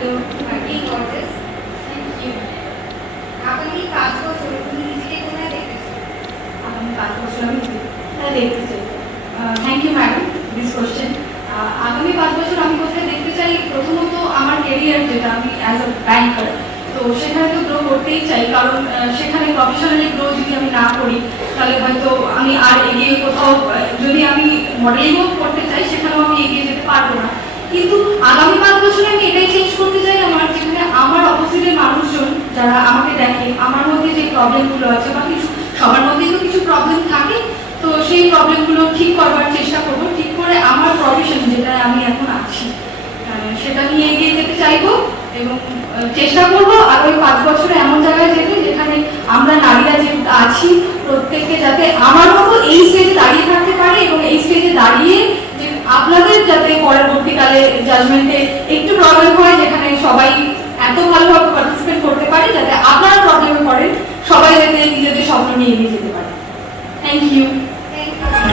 Hello, Maggie Gorgeous. Thank you. আগামী 5 বছর তুমি নিজেকে কোথায় দেখতেছো? আগামী 5 বছর আমি কোথায় দেখতে চাই? Thank you madam this question. আগামী 5 বছর আমি কোথায় দেখতে চাই? প্রথমত আমার কেরিয়ার, যেটা আমি অ্যাজ আ ব্যাংকার, তো সেখানে তো গ্রো করতেই চাই, কারণ সেখানে প্রফেশনালি গ্রো যদি আমি না করি তাহলে হয়তো আমি আর এগিয়ে কোথাও, যদি আমি মডেলিংও করতে চাই সেখানেও আমি এগিয়ে যেতে পারবো না। কিন্তু আগামী 5 বছরে আমি এটাই চেঞ্জ করতে চাই আমার, যেখানে আমার অপোজিটের মানুষজন যারা আমাকে দেখে, আমার মধ্যে যে প্রবলেমগুলো আছে বা কিছু, সবার মধ্যেই তো কিছু প্রবলেম থাকে, তো সেই প্রবলেমগুলো ঠিক করবার চেষ্টা করবো, ঠিক করে আমার প্রফেশন যেটা আমি এখন আছি সেটা নিয়ে এগিয়ে যেতে চাইবো এবং চেষ্টা করবো আগামী 5 বছরে এমন জায়গায় যেতে যেখানে আমরা নারীরা যে আছি প্রত্যেককে যাতে আমার মতো এই স্টেজে দাঁড়িয়ে থাকতে পারে এবং এই স্টেজে দাঁড়িয়ে যে আপনাদের যাতে পরবর্তীকালে জাজমেন্টে একটু প্রবলেম হয়, যেখানে সবাই এত ভালোভাবে পার্টিসিপেট করতে পারে যাতে আপনারা প্রবলেমে পড়েন, সবাই যাতে নিজেদের স্বপ্ন নিয়ে এগিয়ে যেতে পারে। Thank you.